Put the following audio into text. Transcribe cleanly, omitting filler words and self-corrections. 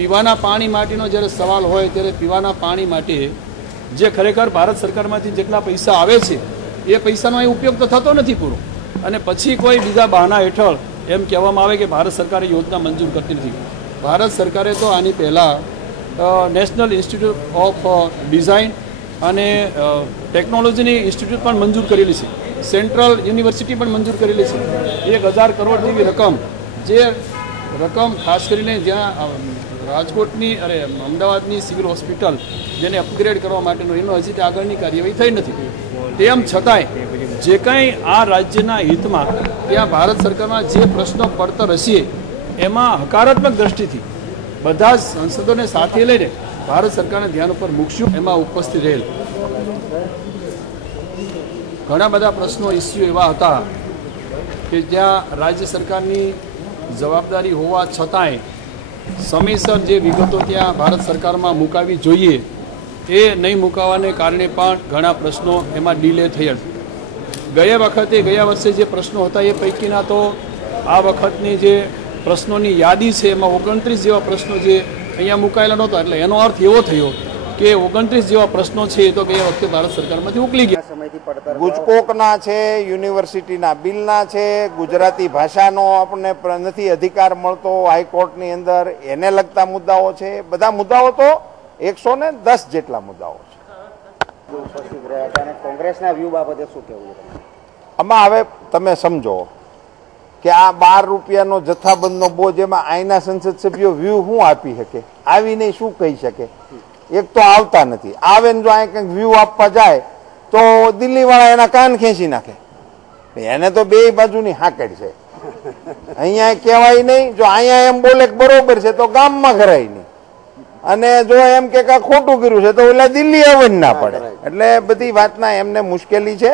પીવાના પાણી માટેનો જ્યારે સવાલ હોય ત્યારે પીવાના પાણી માટે જે ખરેખર ભારત સરકારમાંથી જેટલા પૈસા આવે છે એ પૈસાનો અહીં ઉપયોગ તો થતો નથી પૂરો, અને પછી કોઈ બીજા બહાના હેઠળ એમ કહેવામાં આવે કે ભારત સરકારે યોજના મંજૂર કરતી નથી. ભારત સરકારે તો આની પહેલાં નેશનલ ઇન્સ્ટિટ્યૂટ ઓફ ડિઝાઇન અને ટેકનોલોજીની ઇન્સ્ટિટ્યૂટ પણ મંજૂર કરેલી છે, સેન્ટ્રલ યુનિવર્સિટી પણ મંજૂર કરેલી છે. 1000 કરોડ જેવી રકમ, જે રકમ ખાસ કરીને જ્યાં રાજકોટની અમદાવાદની સિવિલ હોસ્પિટલ જેને અપગ્રેડ કરવા માટેનો એનો હજી આગળની કાર્યવાહી થઈ નથી. તેમ છતાંય જે કંઈ આ રાજ્યના હિતમાં ત્યાં ભારત સરકારના જે પ્રશ્નો પડતર હશે એમાં હકારાત્મક દ્રષ્ટિથી બધા જ સંસદોને સાથે લઈને ભારત સરકારના ધ્યાન ઉપર મૂકશું. એમાં ઉપસ્થિત રહેલ ઘણા બધા પ્રશ્નો ઇસ્યુ એવા હતા કે જ્યાં રાજ્ય સરકારની જવાબદારી હોવા છતાંય સમયસર જે વિગતો ત્યાં ભારત સરકારમાં મુકાવી જોઈએ એ નહીં મુકાવાને કારણે પણ ઘણા પ્રશ્નો એમાં ડીલે થયેલ. ગયા વર્ષે જે પ્રશ્નો હતા એ પૈકીના તો આ વખતની જે પ્રશ્નોની યાદી છે એમાં 29 જેવા પ્રશ્નો જે અહીંયા મુકાયેલા નહોતા, એટલે એનો અર્થ એવો થયો કે 29 જેવા પ્રશ્નો છે એ તો ગયા વખતે ભારત સરકારમાંથી ઉકલી ગયા. ગુજકોકના છે, યુનિવર્સિટીના બિલના છે, ગુજરાતી ભાષાનો આપણને નથી અધિકાર મળતો હાઈકોર્ટની અંદર, એને લગતા મુદ્દાઓ છે. બધા મુદ્દાઓ તો 110 જેટલા મુદ્દાઓ છે. કોંગ્રેસના વ્યૂ બાબતે શું કહેવું છે? આમાં હવે તમે સમજો કે આ 12 રૂપિયાનો જથ્થાબંધનો બોજ, એમાં અહીંના સંસદ સભ્યો વ્યૂ શું આપી શકે? આવીને શું કહી શકે? એક તો આવતા નથી, આવે ને જો અહીં કંઈક વ્યૂ આપવા જાય તો દિલ્હીવાળા એના કાન ખેંચી નાખે. એને તો બે બાજુની હાકડ છે, અહીંયા કહેવાય નહીં. જો અહીંયા એમ બોલે બરોબર છે તો ગામમાં કરાય નહીં, અને જો એમ કે ખોટું કર્યું છે તો ઓલા દિલ્હી આવવા ના પડે. એટલે બધી વાતના એમને મુશ્કેલી છે.